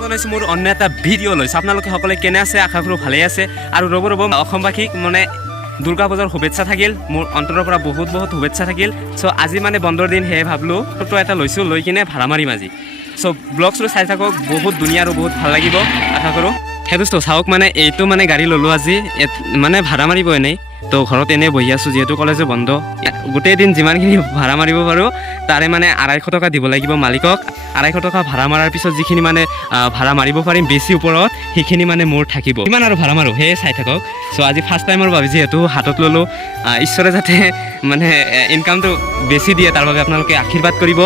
বনাইছোঁ মোৰ অন্য এটা ভিডিঅ' লৈছোঁ আপোনালোকে সকলোৱে কেনে আছে আশা কৰোঁ ভালেই আছে আৰু ৰ'ব অসমবাসীক মানে দুৰ্গা পূজাৰ শুভেচ্ছা থাকিল মোৰ অন্তৰৰ পৰা বহুত শুভেচ্ছা থাকিল চ' আজি মানে বন্ধৰ দিন সেয়ে ভাবিলোঁ ফটো এটা লৈছোঁ লৈ কিনে ভাড়া মাৰিম আজি চ' ব্লগছটো চাই থাকক বহুত ধুনীয়া আৰু বহুত ভাল লাগিব আশা কৰোঁ সেই দোস্ত চাওক মানে এইটো মানে গাড়ী ল'লোঁ আজি মানে ভাড়া মাৰিব এনেই তো ঘৰত এনেই বহি আছোঁ যিহেতু কলেজো বন্ধ গোটেই দিন যিমানখিনি ভাড়া মাৰিব পাৰোঁ তাৰে মানে 250 টকা দিব লাগিব মালিকক 250 টকা ভাড়া মাৰাৰ পিছত যিখিনি মানে ভাড়া মাৰিব পাৰিম বেছি ওপৰত সেইখিনি মানে মোৰ থাকিব কিমান আৰু ভাড়া মাৰোঁ সেয়ে চাই থাকক চ' আজি ফাৰ্ষ্ট টাইমৰ বাবে যিহেতু হাতত ল'লোঁ ঈশ্বৰে যাতে মানে ইনকামটো বেছি দিয়ে তাৰ বাবে আপোনালোকে আশীৰ্বাদ কৰিব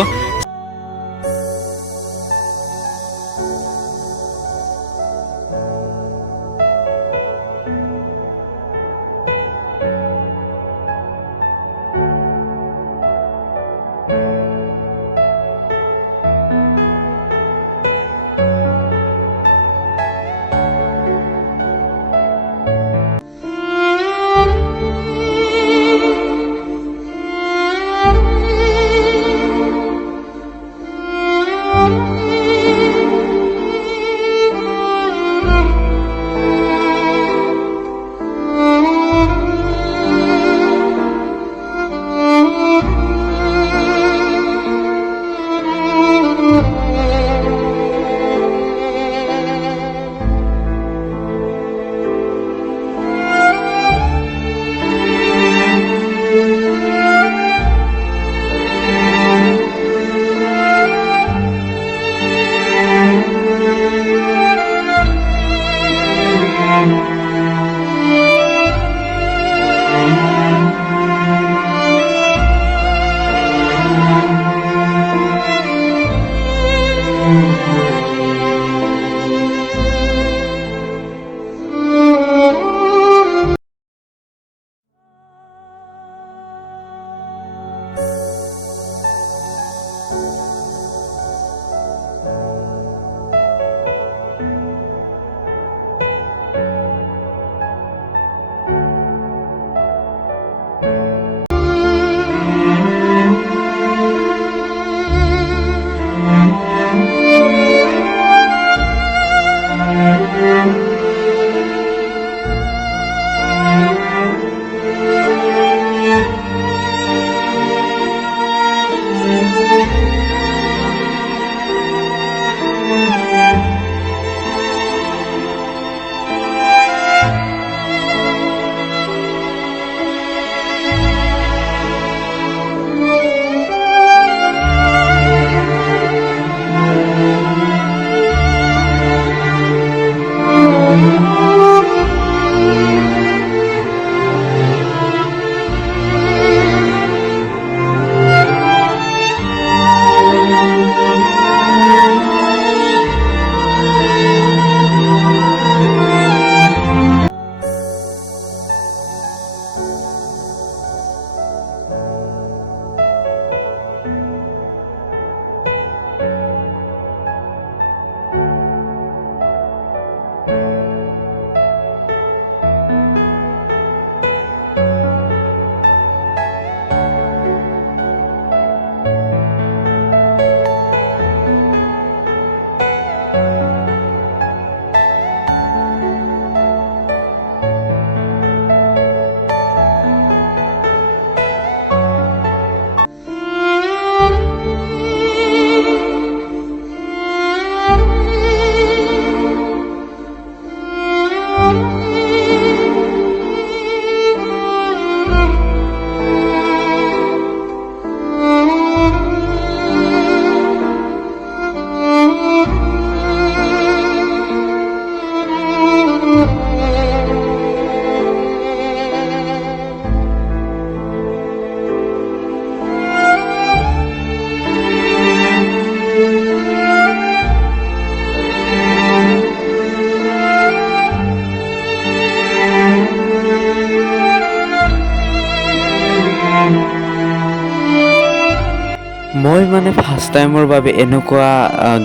মই মানে ফাৰ্ষ্ট টাইমৰ বাবে এনেকুৱা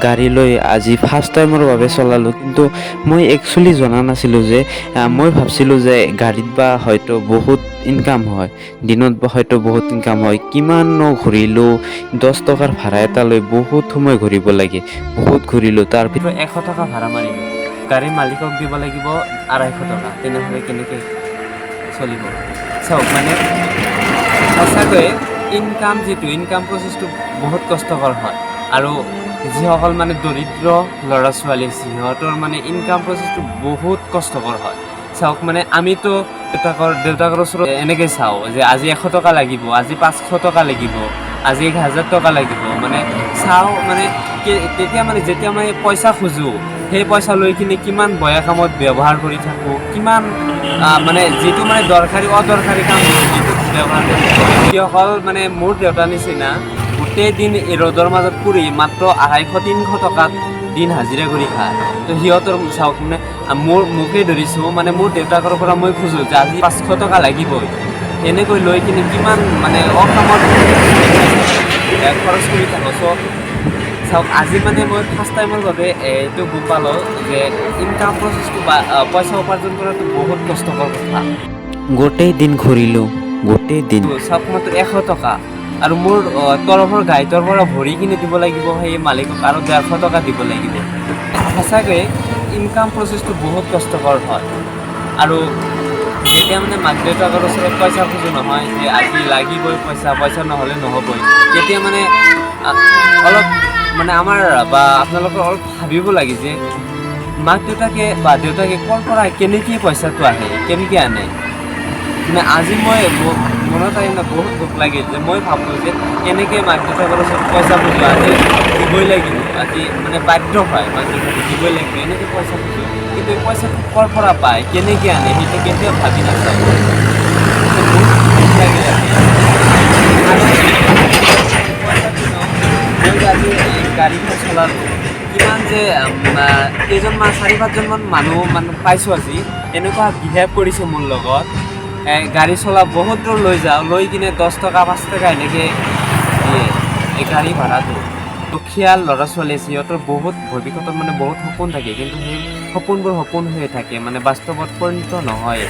গাড়ী লৈ আজি ফাৰ্ষ্ট টাইমৰ বাবে চলালোঁ, কিন্তু মই একচুৱেলি জনা নাছিলোঁ যে মই ভাবছিলোঁ যে গাড়ীত বা হয়তো বহুত ইনকাম হয়, দিনত বা হয়তো বহুত ইনকাম হয়। কিমাননো ঘূৰিলোঁ, 10 টকাৰ ভাড়া এটা লৈ বহুত সময় ঘূৰিব লাগে, বহুত ঘূৰিলোঁ। তাৰপিছত 100 টকা ভাড়া মাৰিলোঁ, গাড়ীৰ মালিকক দিব লাগিব 250 টকা, তেনেহ'লে কেনেকৈ চলিব চাওক। মানে সঁচাকৈয়ে ইনকাম প্ৰচেছটো বহুত কষ্টকৰ হয়, আৰু যিসকল মানে দৰিদ্ৰ ল'ৰা ছোৱালী সিহঁতৰ মানে ইনকাম প্ৰচেছটো বহুত কষ্টকৰ হয়। চাওক মানে আমিতো দেউতাকৰ ওচৰত এনেকৈ চাওঁ যে আজি 100 টকা লাগিব, আজি 500 টকা লাগিব, আজি 1000 টকা লাগিব, মানে চাওঁ মানে তেতিয়া মানে যেতিয়া মই পইচা খোজোঁ, সেই পইচা লৈ কিনে কিমান বেয়া কামত ব্যৱহাৰ কৰি থাকোঁ, কিমান মানে যিটো মানে দৰকাৰী অদৰকাৰী কাম ব্যৱহাৰ কৰি থাকোঁ। যিসকল মানে মোৰ দেউতাৰ নিচিনা গোটেই দিন এই ৰ'দৰ মাজত ফুৰি মাত্ৰ 250-300 টকাত দিন হাজিৰা কৰি খায়, তো সিহঁতৰ চাওক মানে মোকে ধৰিছোঁ, মানে মোৰ দেউতাকৰ পৰা মই খোজোঁ যে আজি 500 টকা লাগিবই, এনেকৈ লৈ কিনে কিমান মানে অকামত খৰচ কৰি থাকোঁ। চাওক আজি মানে মই ফাৰ্ষ্ট টাইমৰ বাবে এইটো গম পালোঁ যে ইনকাম প্ৰচেছটো বা পইচা উপাৰ্জন কৰাটো বহুত কষ্টকৰ কথা। গোটেই দিন ঘূৰিলোঁ, গোটেই দিন চাওক মাত্ৰ 100 টকা, আৰু মোৰ তৰফৰ গাইডৰ পৰা ভৰি কিনি দিব লাগিব সেই মালিকক, আৰু 150 টকা দিব লাগিব। সঁচাকৈ ইনকাম প্ৰচেছটো বহুত কষ্টকৰ হয়। আৰু যেতিয়া মানে মাক দেউতাকৰ ওচৰত পইচা খোজো নহয় যে আজি লাগিবই পইচা নহ'লে নহ'বই, তেতিয়া মানে অলপ মানে আমাৰ বা আপোনালোকৰ অলপ ভাবিব লাগে যে মাক দেউতাকে ক'ৰ পৰা কেনেকৈ পইচাটো আহে, কেনেকৈ আনে। মানে আজি মই মনত আহি বহুত দুখ লাগিল যে মই ভাবোঁ যে কেনেকৈ মাক দেউতাকৰ ওচৰত পইচা খোজোঁ, আজি দিবই লাগিব, আজি মানে বাধ্য হয় মাক দেউতাকে দিবই লাগিব, এনেকৈ পইচা খোজোঁ, কিন্তু এই পইচাটো ক'ৰ পৰা পায়, কেনেকৈ আনে, সেইটো কেতিয়াও ভাবি নাচাওঁ। বহুত দুখ লাগিল আজি। মই যে আজি গাড়ীখন চলালোঁ, কিমান যে কেইজনমান 4-5জনমান মানুহ পাইছোঁ আজি এনেকুৱা বিহেভ কৰিছে মোৰ লগত। গাড়ী চলা বহুত দূৰ লৈ যাওঁ, লৈ কিনে 10 টকা 5 টকা এনেকৈ দিয়ে এই গাড়ী ভাড়াটো। দুখীয়া ল'ৰা ছোৱালী সিহঁতৰ বহুত ভৱিষ্যতত মানে বহুত সপোন থাকে, কিন্তু সেই সপোনবোৰ সপোন হৈ থাকে, মানে বাস্তৱত পৰিণত নহয়।